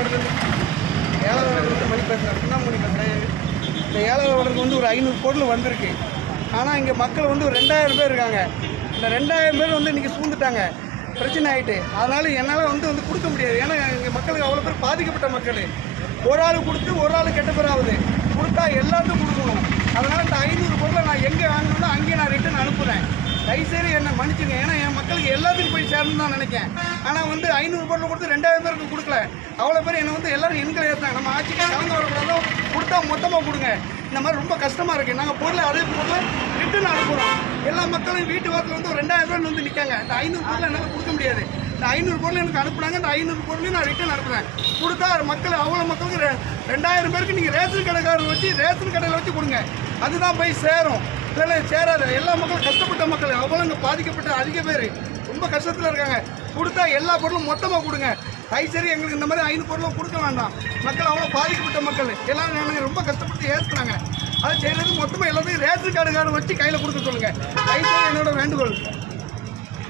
Ward ஏழாவது வந்து மணி பேசுகிறேன் சுண்ணாமணி பேசுகிறேன் இந்த ஏழாவது வார்டுக்கு வந்து ஒரு ஐநூறு பொருள் வந்திருக்கு. ஆனால் இங்கே மக்கள் வந்து ஒரு ரெண்டாயிரம் பேர் இருக்காங்க. இந்த ரெண்டாயிரம் பேர் வந்து இன்றைக்கி சூழ்ந்துட்டாங்க. பிரச்சனை ஆகிட்டு அதனால் என்னால் வந்து வந்து கொடுக்க முடியாது. ஏன்னா இங்கே மக்களுக்கு அவ்வளோ பேர் பாதிக்கப்பட்ட மக்கள். ஒரு ஆள் கொடுத்து ஒரு ஆள் கெட்ட பேர் ஆகுது. கொடுத்தா எல்லாத்துக்கும் கொடுக்கணும். அதனால் இந்த ஐநூறு பொருளை நான் எங்கே வாங்கணும் அங்கேயே நான் ரிட்டன் அனுப்புகிறேன் தயவுசெய்து என்னை மன்னிச்சுங்க. ஏன்னா என் மக்களுக்கு எல்லாத்துக்கும் போய் சேரணும்னு தான் நினைக்கிறேன் ஆனால் வந்து ஐநூறு பொருள் கொடுத்து ரெண்டாயிரம் பேருக்கு கொடுக்கல. அவ்வளோ பேர் என்னை வந்து எல்லாரும் எண்கள் ஏற்றாங்க நம்ம ஆட்சிக்கு கலந்து வரக்கூடாதோ. கொடுத்தா மொத்தமாக கொடுங்க. இந்த மாதிரி ரொம்ப கஷ்டமாக இருக்குது நாங்கள் பொருளை அதே பொருளை ரிட்டன் அனுப்புகிறோம் எல்லா மக்களும் வீட்டு வாரத்தில் வந்து ஒரு ரெண்டாயிரம் பேர் வந்து நிற்காங்க இந்த ஐநூறு பொருள் என்னால் கொடுக்க முடியாது. இந்த ஐநூறு பொருள் எனக்கு அனுப்புனாங்க. இந்த ஐநூறு பொருளையும் நான் ரிட்டன் அனுப்புகிறேன் கொடுத்தா மக்கள் அவ்வளோ மக்களுக்கு ரெ- ரெண்டாயிரம் பேருக்கு நீங்கள் ரேஷன் கடைக்காரர் வச்சு ரேஷன் கடையில் வச்சு கொடுங்க. அதுதான் போய் சேரும். இல்லைன்னா சேராது. எல்லா மக்களும் கஷ்டப்பட்ட மக்கள். அவ்வளோ இங்கே பாதிக்கப்பட்ட அதிக பேர். ரொம்ப கஷ்டத்தில் இருக்காங்க. கொடுத்தா எல்லா பொருளும் மொத்தமாக கொடுங்க. தயவுசரி எங்களுக்கு இந்த மாதிரி ஐநூறு பொருளும் கொடுக்க வேண்டாம். மக்கள் அவ்வளோ பாதிக்கப்பட்ட மக்கள். எல்லாம் நாங்கள் ரொம்ப கஷ்டப்பட்டு ஏற்றுறாங்க அதை செய்கிறது மொத்தமாக எல்லாத்தையும் ரேஷன் கார்டு கார்டு வச்சு கையில் கொடுக்க சொல்லுங்கள் தயவுசெய்து என்னோட வேண்டுகோள்.